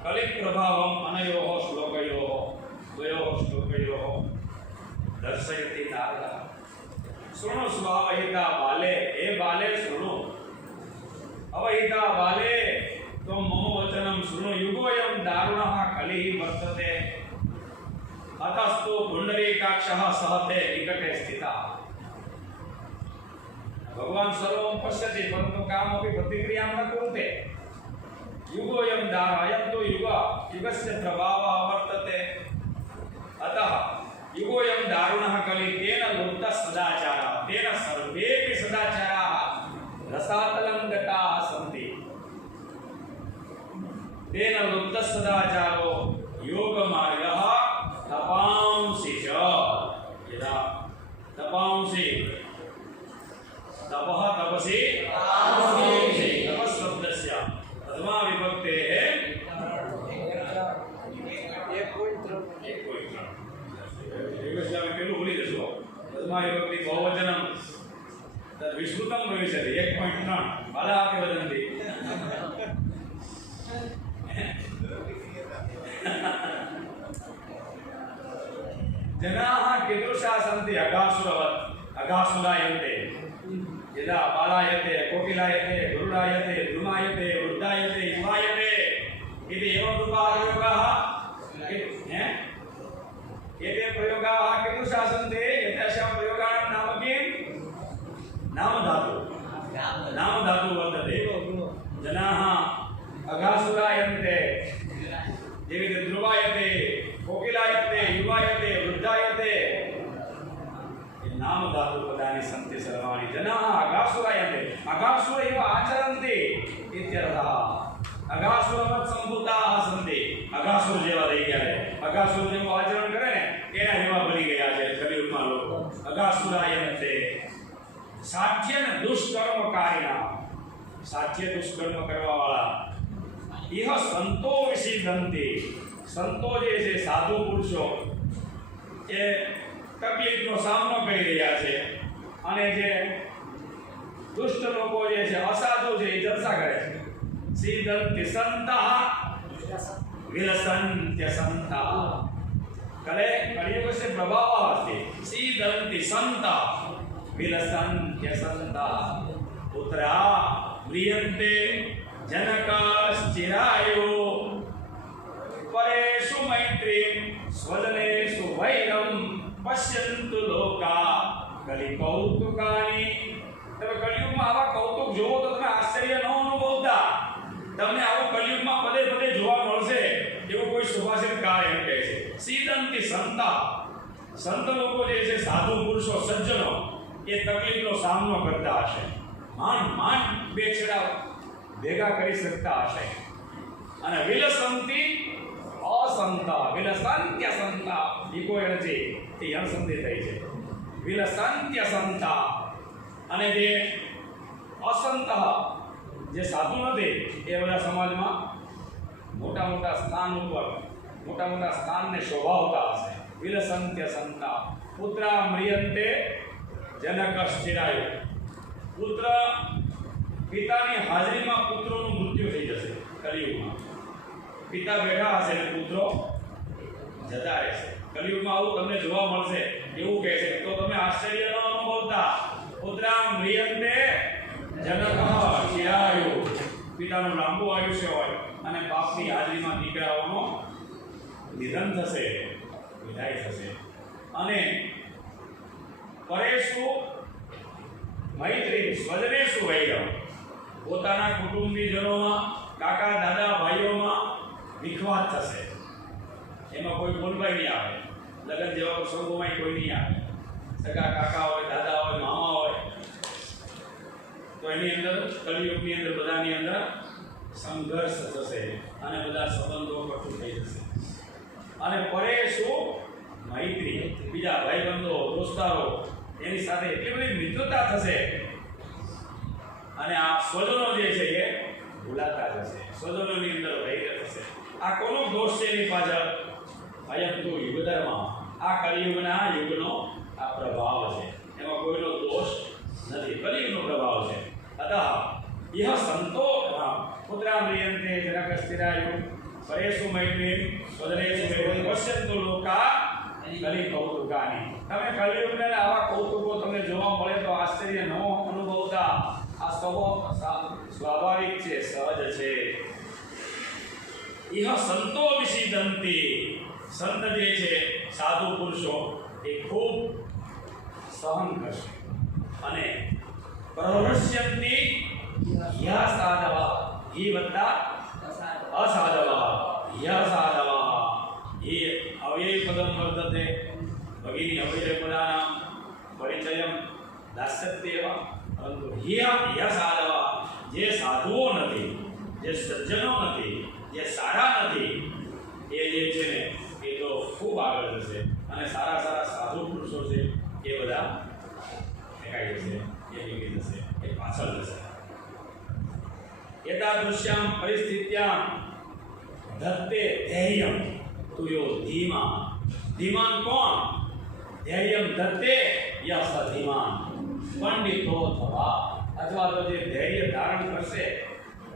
कलिप्रभावम् अनयोः श्लोकयोः द्वयोः श्लोकयोः दर्शयति नारदः शृणु स्वावहिता बाले हे बाले शृणु अवहिता बाले त्वं मम वचनं शृणु युगोऽयं दारुणः कलिः वर्तते अतस्तु पुण्डरीकाक्षः सहते निकटे स्थितः भगवान् सर्वं पश्यति परन्तु कामपि प्रतिक्रियां न कुरुते युगोऽयं अयं तु युगस्य प्रभावः वर्तते अतः युगोऽयं दारुणः कलिः तेन लुप्तः सदाचारः तेन सर्वेपि सदाचाराः रसातलं गताः सन्ति तेन लुप्तः सदाचारो योगमार्गः तपांसि च यदा तपांसि तपः तपसि तपःशब्दस्य प्रथमा विभक्तेः प्रथमा विभक्ति बहुवचनं तद् विश्रुतं भविष्यति 1.3 बालाः अपि वदन्ति जनाः कीदृशाः सन्ति अगासुरायन्ते यदा बालायते कोकिलायते गरुडायते द्रुमायते वृद्धायते युवायते इति एवं रूपाः एते प्रयोगाः कीदृशाः सन्ति एतेषां प्रयोगाणां नाम किं नामधातुः वर्तते जनाः अगासुरायन्ते एवं ध्रुवायते कोकिलायते युवायते वृद्धायते नामधातुपदानि सन्ति सर्वाणि जनाः अगासुरायन्ते अगासुर इव आचरन्ति इत्यर्थः अगासुरवत् सम्भूताः सन्ति अगासुर जेवा થઈ ગયા છે अगासुर જેવું આચરણ કરે ને એના જેવા બની ગયા છે કલિયુગમાં લોકો અગાસુરાયન્તે સાધ્ય ને દુષ્કર્મકારીના સાધ્ય દુષ્કર્મ કરવાવાળા ઇહ સંતો વિષિદંતિ સંતો જે છે સાધુ પુરુષો એ તકલીફનો સામનો કરી રહ્યા છે અને જે દુષ્ટ લોકો જે છે અસાધુ છે એ જલસા કરે છે सीदन्ति सन्तः विलसन्त्य सन्तः कलियुगस्य प्रभावः अस्ति सीदन्ति सन्तः विलसन्त्य सन्तः पुत्रा म्रियन्ते जनकाश्चिरायो परेषु मैत्रीं स्वजनेषु वैरं पश्यन्तु लोका कलिकौतुकानि तब સુભાષિત કાળ એમ કહે છે સીદંતી સંતા, સંત લોકો જે છે, સાધુ પુરુષો, સજ્જનો એ તકલીફનો સામનો કરતા હશે, માંડ બે છેડા ભેગા કરી શકતા હશે. અને વિલસંતી અસંતા, વિલસંત્ય સંતા ઈકો એનર્જી એ અણસંધિ થઈ છે. વિલસંત્ય સંતા, અને જે અસંત જે સાધુ નથી એ બધા સમાજમાં મોટા મોટા સ્થાન ઉપર મોટા મોટા સ્થાનને શોભાવતા હશે. વિલસંત્ય સંતા પુત્રા મ્રિયંતે જનકશ્ચિરાયુ, પુત્ર પિતાની હાજરીમાં પુત્રોનું મૃત્યુ થઈ જશે. કલિયુગમાં પિતા બેઠા હશે અને પુત્રો જતા રહેશે. કલિયુગમાં આવું તમને જોવા મળશે. એવું કહે છે તો તમે આશ્ચર્ય ન અનુભવતા. પુત્રા મ્રિયંતે જનકશ્ચિરાયુ, પિતાનું લાંબુ આયુષ્ય હોય અને બાપની હાજરીમાં દીકરાઓનો નિધન થશે, વિદાય થશે. અને પરેશુ મૈત્રી સ્વજનેશુ વૈરમ, પોતાના કુટુંબીજનોમાં, કાકા દાદા ભાઈઓમાં વિખવાદ થશે. એમાં કોઈ બોલભાઈ નહીં આવે. લગ્ન જેવા પ્રસંગોમાં કોઈ નહીં આવે. સગા કાકા હોય, દાદા હોય, મામા હોય, તો એની અંદર કલિયુગની અંદર બધાની અંદર સંઘર્ષ થશે અને બધા સંબંધો કટુ થઈ જશે. અને પરેશુ મૈત્રી, બીજા ભાઈબંધો, દોસ્તારો એની સાથે એટલી બધી મિત્રતા થશે અને આ સ્વજનો જે છે એ ભૂલાતા જશે. સ્વજનોની અંદર વૈર થશે. આ કોનો દોષ છે એની પાછળ? અયંતુ યુગધર્મ, આ કલિયુગના યુગનો આ પ્રભાવ છે. એમાં કોઈનો દોષ નથી, કલિયુગનો પ્રભાવ છે. અતઃ યહ સંતો પુત્રા મ્રિયંતે જનકશ્ચિરાયુ પરેશુ મૈત્રી સ્વજનેશુ વૈરમ પશ્યંતુ લોકા કલિ કૌતુકાની. તમે કલિયુગના આવા કૌતુકો તમને જોવા મળે તો આશ્ચર્ય ન અનુભવતા. આ સ્વાભાવિક છે, સહજ છે. યહ સંતો વિષિદંતી, સંત જે છે, સાધુ પુરુષો એ ખૂબ સહન કરશે. અને પ્રહૃષ્યંતી યહ સાધવા, ઈ વત્તા અસાધવા, યહ સાધવા એ અવ્યય પદમ વર્તતે, ભગીની અવ્યય પદાનામ પરિચયમ દાસ્યત્યેવ. પરંતુ યહ સાધવા, જે સાધુઓ નથી, જે સજ્જનો નથી, જે સારા નથી, એ જે છે ને એ તો ખૂબ આગળ જશે. અને સારા સારા સાધુ પુરુષો છે એ બધા ફેંકાઈ જશે, એ નીકળી જશે, એ પાછળ જશે. એતાદૃશ્યામ પરિસ્થિત્યામ ધત્તે ધૈર્યમ તુયો ધીમા. ધીમાન કોણ? ધૈર્યમ ધત્તે યહ સ ધીમાન. પંડિતો થવા, અથવા તો જે ધૈર્ય ધારણ કરશે,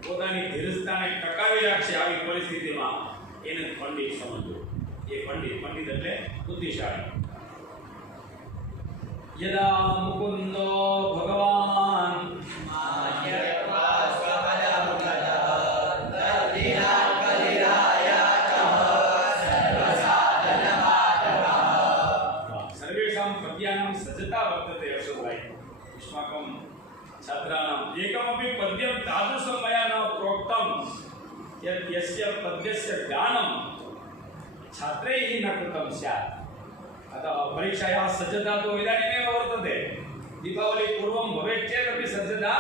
પોતાની ધીરજતાને ટકાવી રાખશે આવી પરિસ્થિતિમાં, એને પંડિત સમજવું. એ પંડિત એટલે બુદ્ધિશાળી. યદા મુકુંદો ભગવાન સર્વેષાં પદ્યાનાં સજ્જતા વર્તતે. અશોકભાઈ યુષ્માકમ છાત્રાણામ એકમપી પદ્યમ તાદૃશમ મયા ન પ્રોક્તમ યत् યસ્ય પદ્યસ્ય જ્ઞાનમ છાત્રૈઃ ન કૃતમ સ્યાत्. अतः परीक्षायाः सज्जता तो इदानीमेव वर्तते. दीपावली पूर्वं भवेत् चेदपि सज्जता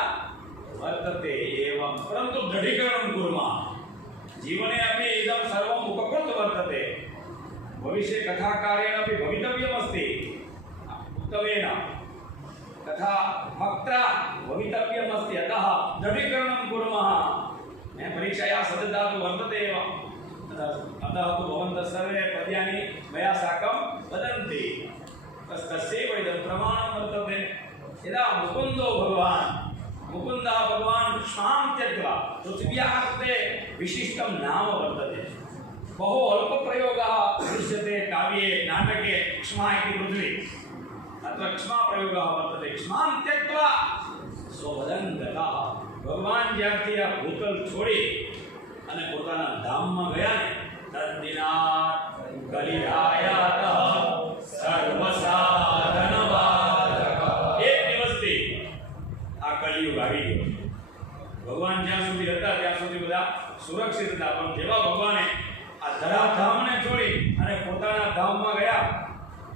वर्तते एवं, परन्तु दृढीकरणं कुर्मः. जीवने अपि इदं सर्वम् उपकृत वर्तते. भविष्ये कथाकार्येण अपि भवितव्यमस्ति. उत्तमेन तथा वक्त्रा भवितव्यमस्ति. अतः दृढीकरणं कुर्मः. परीक्षायाः सज्जता तु वर्तते एव. अतः तु भवन्तः सर्वे पद्यानि मया साकं वदन्ति. तस्यैव इदं प्रमाणं वर्तते. यदा मुकुन्दो भगवान्, मुकुन्दः भगवान् क्षमां त्यक्त्वा, पृथिव्याः कृते विशिष्टं नाम वर्तते. बहु अल्पप्रयोगः दृश्यते काव्ये, नाटके. क्षमा इति पृथ्वी, अत्र क्षमाप्रयोगः वर्तते. क्षमां त्यक्त्वा स्वपदं गतः. भगवान् જ્યારથી આ ભૂતલ છોડી અને પોતાના ધામમાં ગયા ને તદ્દિનાત કલિરાયાત સર્વસાધનવાદક. એક દિવસથી આ કલિયુગ આવી ગયો. ભગવાન જ્યાં સુધી હતા ત્યાં સુધી બધા સુરક્ષિત હતા, પણ જેવા ભગવાને આ ધરાધામને છોડી અને પોતાના ધામમાં ગયા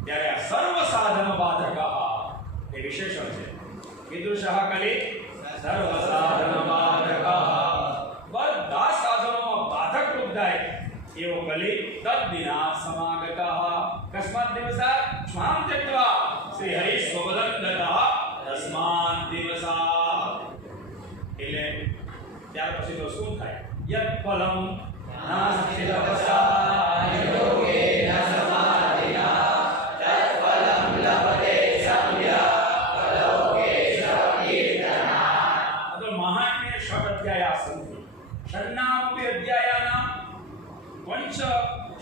ત્યારે આ સર્વ સાધન બાધક એ વિશેષણ છે. કીધું કલી સર્વ સાધન બાધક, બધા સાધનોમાં બાધક રૂપ થાય એવો કલી તદ વિના સમાગત કસ્માત દિવસા સ્વામ ત્યક્ત્વા શ્રી હરિ સ્વબલંદતઃ તસ્માત દિવસા. એટલે ત્યાર પછી તો શું થાય? યત ફલમ નાસ્તિ તપસા યોગેન સમાધિના તત ફલમ લભતે સમ્યક અલૌકેશ કીર્તના. તો મહાત્મ્ય ષટ અધ્યાયા સંતિ ષડ્નામપि અધ્યાયાનાં પંચ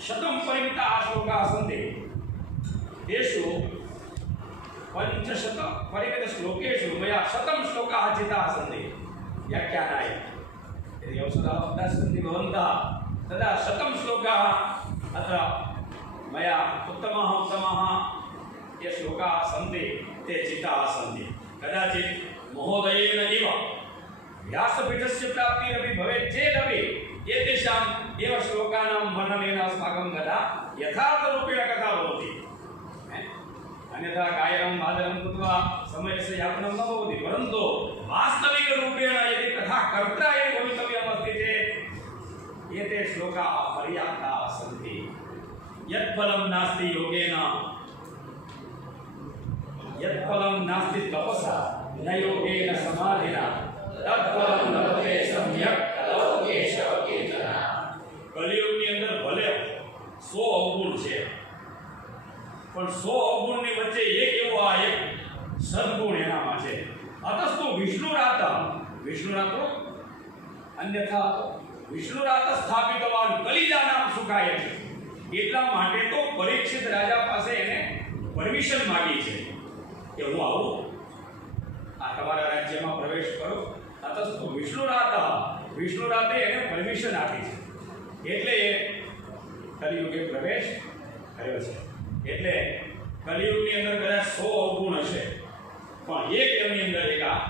શતમ પરિમિતા શ્લોકાः સन्ति. तेषु पंचशत परिमित श्लोकेषु मया शतं श्लोकाः चिताः सन्ति व्याख्यानाय. यदि अवसरः सन्ति भवन्तः तदा शतं श्लोकाः अत्र मया उत्तमाः ये श्लोकाः सन्ति ते चिताः सन्ति. कदाचित् महोदयेन एव व्यासपीठस्य प्राप्तिरपि भवेत् चेदपि एतेषाम् एव श्लोकानां वर्णनेन अस्माकं कथा यथार्थरूपेण कथा भवति. अन्यथा गायनं वादनं कृत्वा समयस्य यापनं न भवति. परन्तु वास्तविकरूपेण यदि कथा कर्ता एव भवितव्यमस्ति चेत् एते श्लोकाः पर्याप्ताः सन्ति. यत्फलं नास्ति योगेन, यत्फलं नास्ति तपसा, न योगेन समाधिना तत्फलं लभते सम्यक् अलौकेश कीर्तना. कलियुगની અંદર ભલે 100 અવગુણ છે, પણ 100 અવગુણની વચ્ચે એક એવો આ એક સદગુણ એનામાં છે. અતસ્તુ વિષ્ણુરાતો અન્યથા વિષ્ણુરાત સ્થાપિતવાન કલિદાનામ સુખાય છે. એટલા માટે તો પરીક્ષિત રાજા પાસે એને પરમિશન માંગી છે કે હું આવું આ તમારા રાજ્યમાં પ્રવેશ કરું. અતસ્તુ વિષ્ણુરાતે એને પરમિશન આપી છે એટલે એ કલિયુગે પ્રવેશ કર્યો છે. એટલે કલિયુગની અંદર કદાચ 100 અવગુણ હશે પણ એક એની અંદર એક આ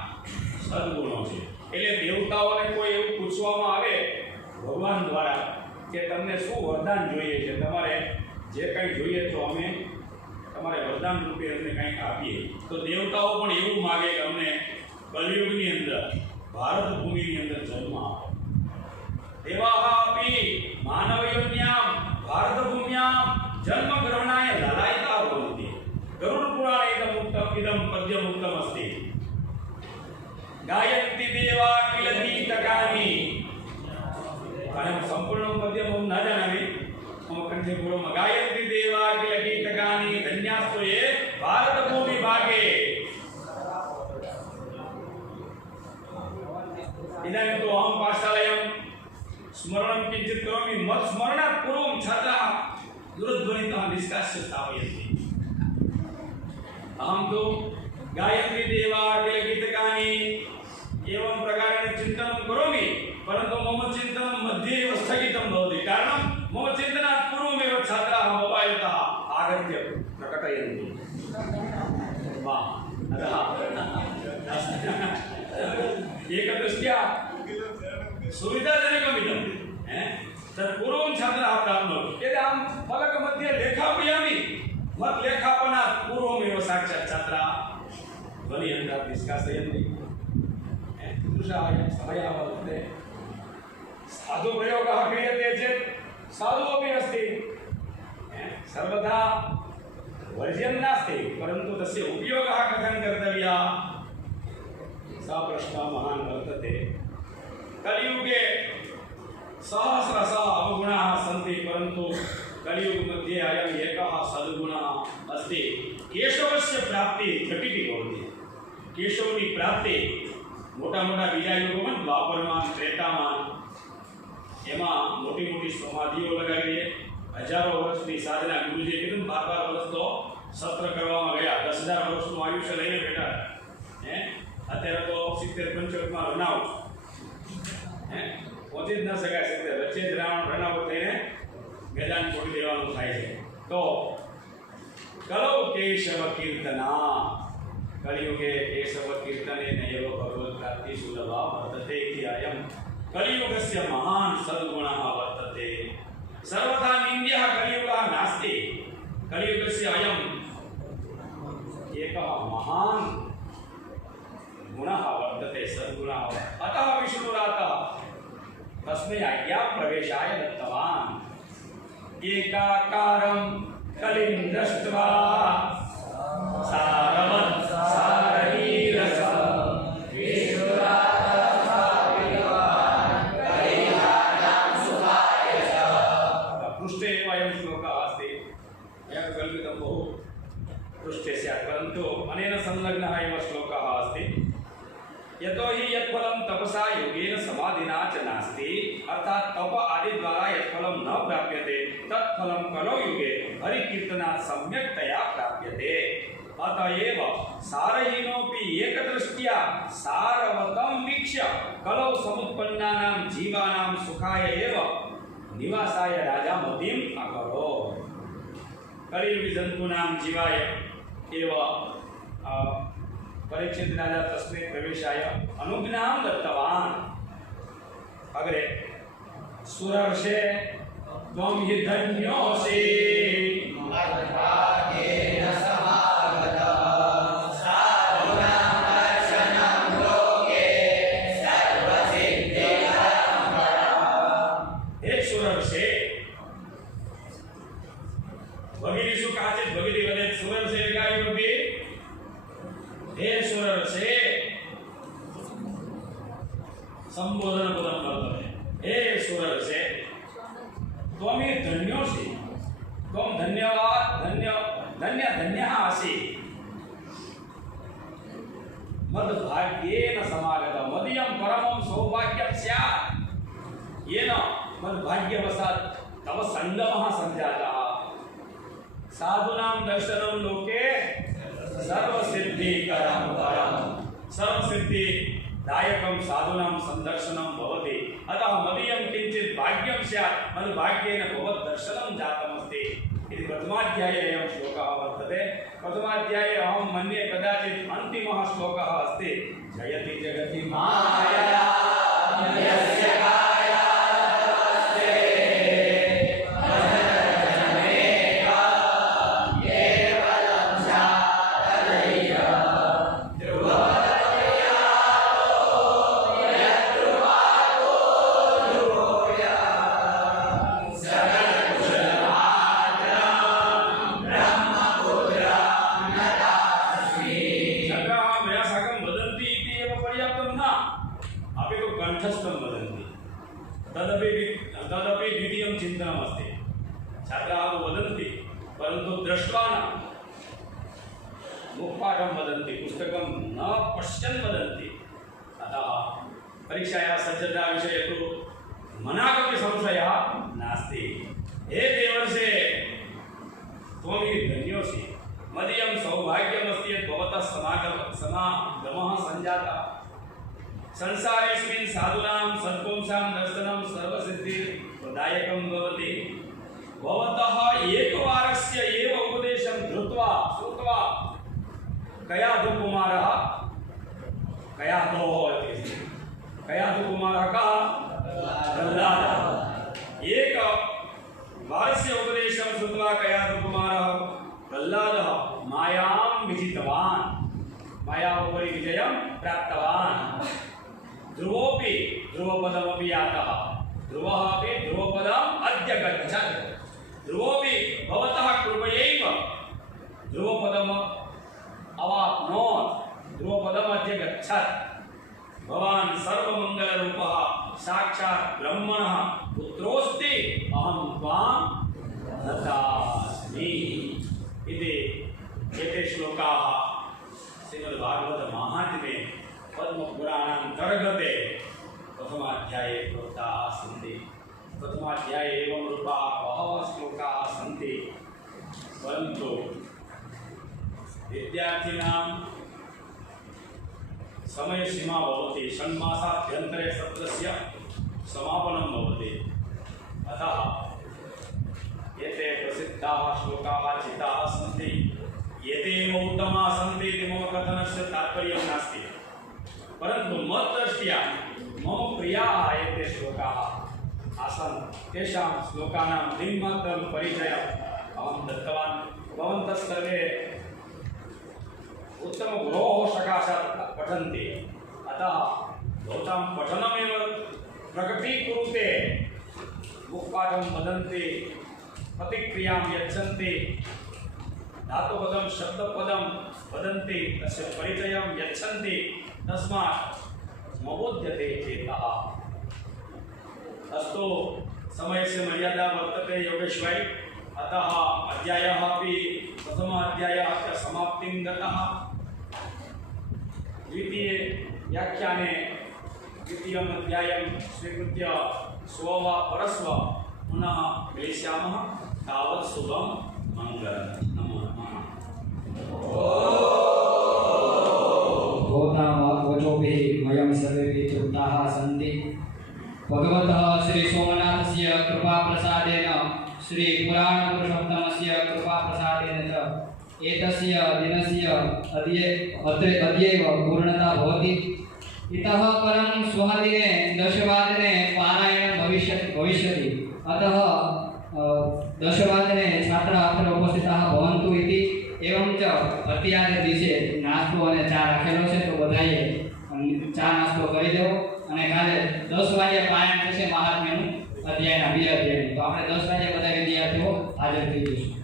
સદગુણો છે. એટલે દેવતાઓને કોઈ એવું પૂછવામાં આવે ભગવાન દ્વારા કે તમને શું વરદાન જોઈએ છે, તમારે જે કંઈ જોઈએ તો અમે તમારે વરદાન રૂપે અમને કંઈક આપીએ, તો દેવતાઓ પણ એવું માગે કે અમને કલિયુગની અંદર ભારત ભૂમિની અંદર જન્મ આપો. દેવાહ અપી માનવયોન્યામ ભારત ભૂમ્યામ જન્મ ગ્રહણાય લલાયતા ભવન્તિ. ગરુડ પુરાણે ઇદમ પદ્યમ ઉક્તમ અસ્તિ. ગાયંતિ દેવા કિલ ગીતકાની. અને સંપૂર્ણ પદ્યમ હું ના જણાવી, હું કંઠે પૂર્વમાં ગાયંતિ દેવા કિલ ગીતકાની ધન્યાસ્તો એ ભારત ભૂમિ ભાગે. ઇદાનીં તો અહં પાશાલયમ સ્મરણમ કિંચિત કરોમિ મત સ્મરણાત પૂર્વમ છાત્રાः दुरध्वनितः निष्कास्य स्थापयन्ति. अहं तु गायत्री देवा गीतकानि एवं प्रकारेण चिन्तनं करोमि, परन्तु मम चिन्तनं मध्ये एव स्थगितं भवति. कारणं मम चिन्तनात् पूर्वमेव छात्राः मोबाइलतः आगत्य प्रकटयन्ति. वा अतः एकदृष्ट्या सुविधाजनकमिदं तत्पूर्वं छात्राः प्राप्नोति. यदि अहं फलकमध्ये लेखापयामि मत् लेखापनात् पूर्वमेव साक्षात् छात्राः ध्वनियन्त्रात् निष्कासयन्ति. कीदृशः समयः वर्तते. साधुप्रयोगः क्रियते चेत् साधु अपि अस्ति, सर्वदा वर्ज्यं नास्ति, परन्तु तस्य उपयोगः कथं कर्तव्यः सः प्रश्नः महान् वर्तते. कलियुगे सहस्रशः अवगुणाः सन्ति, परन्तु कलियुग मध्ये अयम् एकः सद्गुणः अस्ति. केशवस्य प्राप्ति झटिति भवति. केशवની પ્રાપ્તિ મોટા મોટા બીજા યુગોમાં દ્વાપરમાં ત્રેતામાં એમાં મોટી મોટી સમાધિઓ લગાવીએ, હજારો વર્ષની સાધના. ગુરુજીએ કીધું 12 વર્ષ તો સત્ર કરવામાં ગયા, 10,000 વર્ષનું આયુષ્ય લઈને બેઠા. અત્યારે તો 70-75માં રનાવ પહોંચી જ ન શકાય. વચ્ચે જ રનાવ થઈને મેદાન છોડી દેવાનું થાય છે. તો કલો કેશવ કીર્તના. કલિયુગે કેશવ કીર્તને નૈવ ભગવત પ્રાપ્તિ સુલભા વર્તતે ઇતિ અયમ કલિયુગસ્ય મહાન સદ્ગુણः વર્તતે. सर्वथा निन्द्यः कलियुगः नास्ति कलियुगस्य अयम् एकः महान् गुणः वर्तते सद्गुणः अतः विष्णुरातः तस्मै आज्ञा प्रवेशाय दत्तवान् एकाकारं कलिं दृष्ट्वा सारवत् सारहीरस पृष्ठे वयं श्लोकः अस्ति मया कल्पितं बहु पृष्ठे स्यात् परन्तु अनेन संलग्नः एव श्लोकः अस्ति यतो हि यत्फलं तपसा योगेन समाधिना च नास्ति अर्थात् तप आदि द्वारा यत्फलं न प्राप्यते तत्फलं कलौ युगे हरिकीर्तनात् सम्यक्तया प्राप्यते अतएव सारहीनोऽपि एकदृष्ट्या सारवतं वीक्ष्य कलौ समुत्पन्नानां जीवानां सुखाय एव निवासाय राजा मतिम् अकरोत् कलियुगे जन्तूनां जीवाय एव परीक्षित राजा तस्मै प्रवेशाय अनुज्ञां दत्तवान् अग्रे सुरर्षे त्वं हि धन्योऽसि मद्भाग्येन समागतः साधूनां दर्शनं लोके सर्वसिद्धिकरं हे सुरर्षे भगिनीषु काचित् भगिनी वदेत् सुरर्षे गायमपि हे सुरर्षे संबोधन पदं वर्तते हे सुरर्षे त्वं हि धन्योऽसि त्वं धन्यः असि मद्भाग्येन समागतः मदीयं परमं सौभाग्यं स्यात् येन मद्भाग्यवशात् तव सङ्गमः सञ्जातः साधूनां दर्शनं लोके सर्वसिद्धिकरं परं सर्वसिद्धिदायकं साधूनां सन्दर्शनं भवति अतः मदीयं किञ्चित् भाग्यं स्यात् मद्भाग्येन भवद्दर्शनं जातमस्ति इति प्रथमाध्याये अयं श्लोकः वर्तते प्रथमाध्याये अहं मन्ये कदाचित् अन्तिमः श्लोकः अस्ति जयति जगति माया यस्य काया तदपि द्वितीयं चिन्तनमस्ति छात्राः वदन्ति परन्तु दृष्ट्वा न मुखपाठं वदन्ति पुस्तकं न पश्यन् वदन्ति अतः परीक्षायाः सज्जताविषये तु मनाकपि संशयः नास्ति हे देवर्षे त्वं हि धन्योऽसि मदीयं सौभाग्यमस्ति यत् भवतः समागमः सञ्जातः संसारेस्मिन् साधूनां सत्पुंसां दर्शनं सर्वसिद्धिप्रदायकं भवति भवतः एकवारस्य एव उपदेशं धृत्वा श्रुत्वा कयाधुकुमारः कयाधुकुमारः कः प्रह्लादः एकवारस्य उपदेशं श्रुत्वा कयाधुकुमारः प्रह्लादः मायां विजितवान् मायामुपरि विजयं प्राप्तवान् ध्रुवोऽपि ध्रुवपदमपि यातः ध्रुवः अपि ध्रुवपदम् अद्य गच्छत् ध्रुवोऽपि भवतः कृपयैव ध्रुवपदम् अवाप्नोत् ध्रुवपदम् अद्य गच्छत् भवान् सर्वमङ्गलरूपः साक्षात् ब्रह्मणः पुत्रोऽस्ति अहं त्वां नतास्मि इति एते श्लोकाः श्रीमद्भागवत महात्म्ये पद्मपुराणान्तर्गते प्रथमाध्याये प्रोक्ताः सन्ति प्रथमाध्याये एवं रूपाः बहवः श्लोकाः सन्ति परन्तु विद्यार्थिनां समयसीमा भवति षण्मासाभ्यन्तरे सत्रस्य समापनं भवति अतः एते प्रसिद्धाः श्लोकाः चिताः सन्ति एते एव उत्तमाः सन्ति इति मम कथनस्य तात्पर्यं नास्ति परन्तु मद्दृष्ट्या मम प्रियाः एते श्लोकाः आसन् तेषां श्लोकानां दिङ्मात्रं परिचयम् अहं दत्तवान्। भवन्तः सर्वे उत्तमगुरोः सकाशात् पठन्ति, अतः भवतां पठनमेव प्रकटीकुरुते। मुखपाठं वदन्ति, प्रतिक्रियां यच्छन्ति, धातुपदं शब्दपदं वदन्ति, तस्य परिचयं यच्छन्ति, तस्मात् मबोध्यते चेतः। अस्तु, समयस्य मर्यादा वर्तते योगेश भाई, अतः अध्यायः अपि प्रथमाध्यायः समाप्तिं गतः। द्वितीये व्याख्याने द्वितीयम् अध्यायं स्वीकृत्य स्व वा परस्व पुनः मिलिष्यामः। तावत् शुभं मङ्गलं। नमो नमः। भवतां वाक्वचोभिः वयं सर्वेपि तृप्ताः सन्ति। भगवतः श्री सोमनाथस्य कृपाप्रसादेन श्री पुराणपुरुषोत्तमस्य कृपाप्रसादेन च एतस्य दिनस्य अद्यैव पूर्णता भवति। इतः परं श्वः दिने 10 वादने पारायणं भविष्यति। अतः 10 वादने छात्राः अत्र उपस्थिताः भवन्तु इति। एवं च અત્યારે દિવસે નાસ્તો અને ચા રાખેલો છે, તો બધાએ ચા નાસ્તો કરી દેવો અને કાલે 10 વાગે પારાયણ થશે મહાત્મ્યનું અધ્યાયના 2 અધ્યાયનું। તો આપણે 10 વાગે બધા વિદ્યાર્થીઓ હાજર થઈ જઈશું।